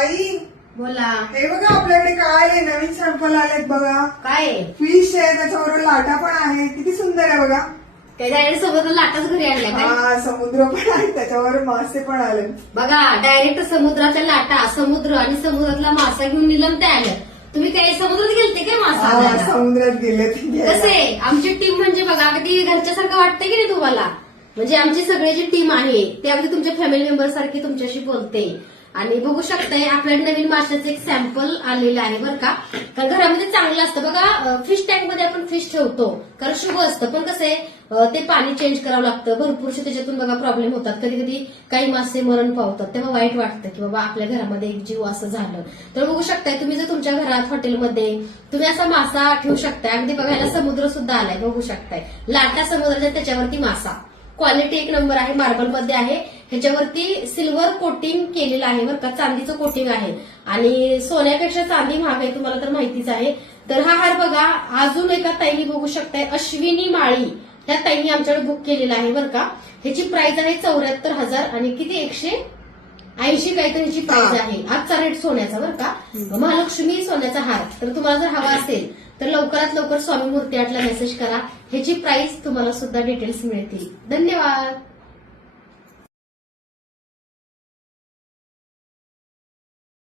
आई बोला. हे बघा आपल्याकडे काय आहे, नवीन सॅम्पल आलेत बघा. काय आहे? फिश आहे, त्याच्याबरोबर लाटा पण आहे. किती सुंदर आहे बघा. त्या डायरेक्ट सोबत लाटाच घरी आणल्या काय? हा, समुद्र पण आहे, त्याच्यावर मासे पण आले बघा, डायरेक्ट समुद्राच्या लाटा, समुद्र आणि समुद्रातला मासा घेऊन निलंबते आलं. तुम्ही काय समुद्रात गेलते काय मासा हा, आणायला? समुद्रात गेले कसे आमची टीम म्हणजे बघा, अगदी घरच्यासारखं वाटतंय की नाही तुम्हाला? म्हणजे आमची सगळी जी टीम आहे ते अगदी तुमच्या फॅमिली मेंबर सारखी तुमच्याशी बोलते. आणि बघू शकताय आपल्याकडे नवीन माशाचं एक सॅम्पल आलेलं आहे बरं का. कारण घरामध्ये चांगलं असतं बघा, फिश टँक मध्ये आपण फिश ठेवतो कारण शुभ असतं, पण कसं आहे ते पाणी चेंज करावं लागतं. भरपूरशे त्याच्यातून बघा प्रॉब्लेम होतात. कधी कधी काही मासे मरण पावतात, तेव्हा वाईट वाटतं की बाबा आपल्या घरामध्ये एक जीव असं झालं. तर बघू शकताय तुम्ही जर तुमच्या घरात हॉटेलमध्ये तुम्ही असा मासा ठेवू शकताय. अगदी बघायला समुद्र सुद्धा आलाय, बघू शकताय लाटा समुद्राच्या, त्याच्यावरती मासा. क्वालिटी एक नंबर आहे, मार्बल मध्ये आहे. ह्याच्यावरती सिल्वर कोटिंग केलेलं आहे बरं का, चांदीचं कोटिंग आहे. आणि सोन्यापेक्षा चांदी महाग आहे, तुम्हाला तर माहितीच आहे. तर हा हार बघा, अजून एका ताईंनी बघू शकताय, अश्विनी माळी ह्या ताईंनी आमच्याकडे बुक केलेला आहे बरं का. ह्याची प्राइस आहे 74,000 आणि किती 180 काहीतरी ह्याची प्राइस आहे. आजचा रेट सोन्याचा बरं का, महालक्ष्मी सोन्याचा हार. तर तुम्हाला जर हवा असेल तर लवकरात लवकर स्वामी मूर्ती आर्टला मेसेज करा. ह्याची प्राइस तुम्हाला सुद्धा डिटेल्स मिळतील. धन्यवाद.